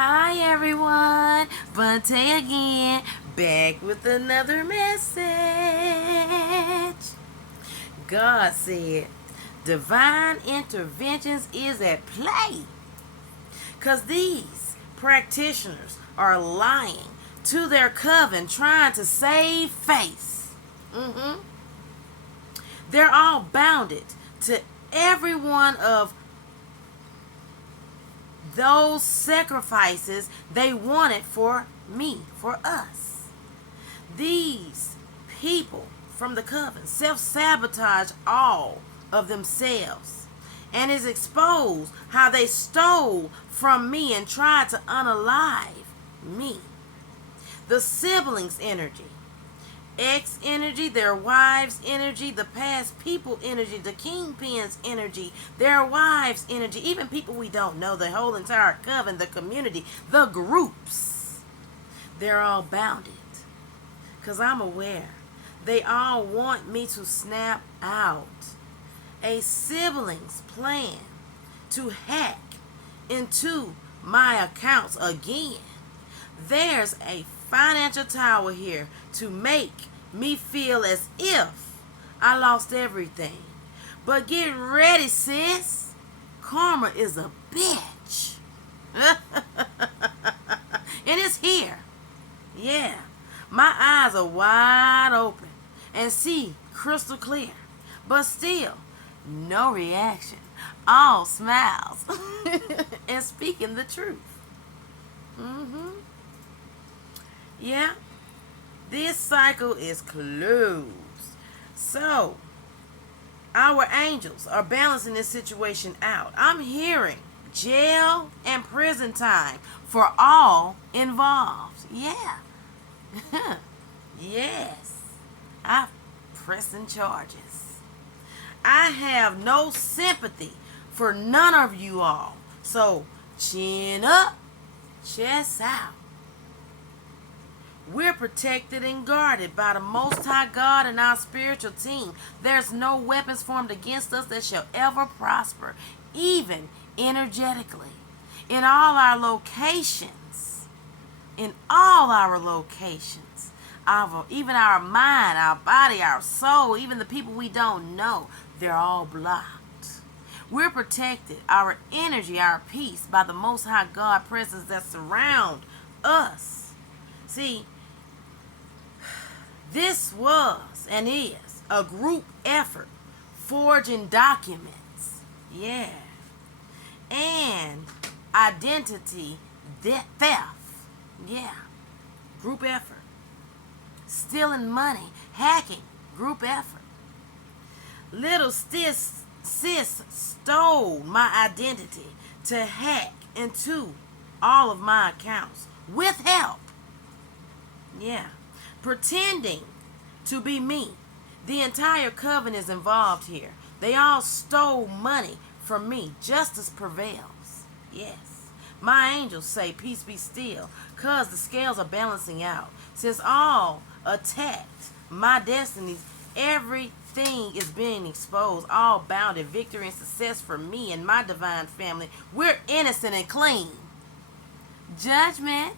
Hi everyone, Bunte again, back with another message. God said, divine interventions is at play. Because these practitioners are lying to their coven, trying to save face. They're all bounded to every one of those sacrifices they wanted for me, for us. These people from the coven self-sabotage all of themselves, and is exposed how they stole from me and tried to unalive me. The siblings' energy, ex energy, their wives' energy, the past people energy, the kingpins' energy, their wives' energy, even people we don't know, the whole entire coven, the community, the groups. They're all bounded. Because I'm aware they all want me to snap out. A sibling's plan to hack into my accounts again. There's a financial tower here to make me feel as if I lost everything. But get ready, sis. Karma is a bitch. And it's here. Yeah. My eyes are wide open and see crystal clear. But still, no reaction. All smiles. And speaking the truth. Yeah. This cycle is closed. So, our angels are balancing this situation out. I'm hearing jail and prison time for all involved. Yeah. Yes. I'm pressing charges. I have no sympathy for none of you all. So, chin up, chest out. We're protected and guarded by the Most High God and our spiritual team. There's no weapons formed against us that shall ever prosper, even energetically. In all our locations, even our mind, our body, our soul, even the people we don't know, they're all blocked. We're protected, our energy, our peace, by the Most High God presence that surround us. See, this was and is a group effort, forging documents, yeah, and identity theft, yeah, group effort, stealing money, hacking, group effort. Little sis stole my identity to hack into all of my accounts with help, yeah, pretending to be me. The entire coven is involved here. They all stole money from me. Justice prevails. Yes. My angels say peace be still, cause the scales are balancing out. Since all attacked my destinies, everything is being exposed. All bounded victory and success for me and my divine family. We're innocent and clean. Judgment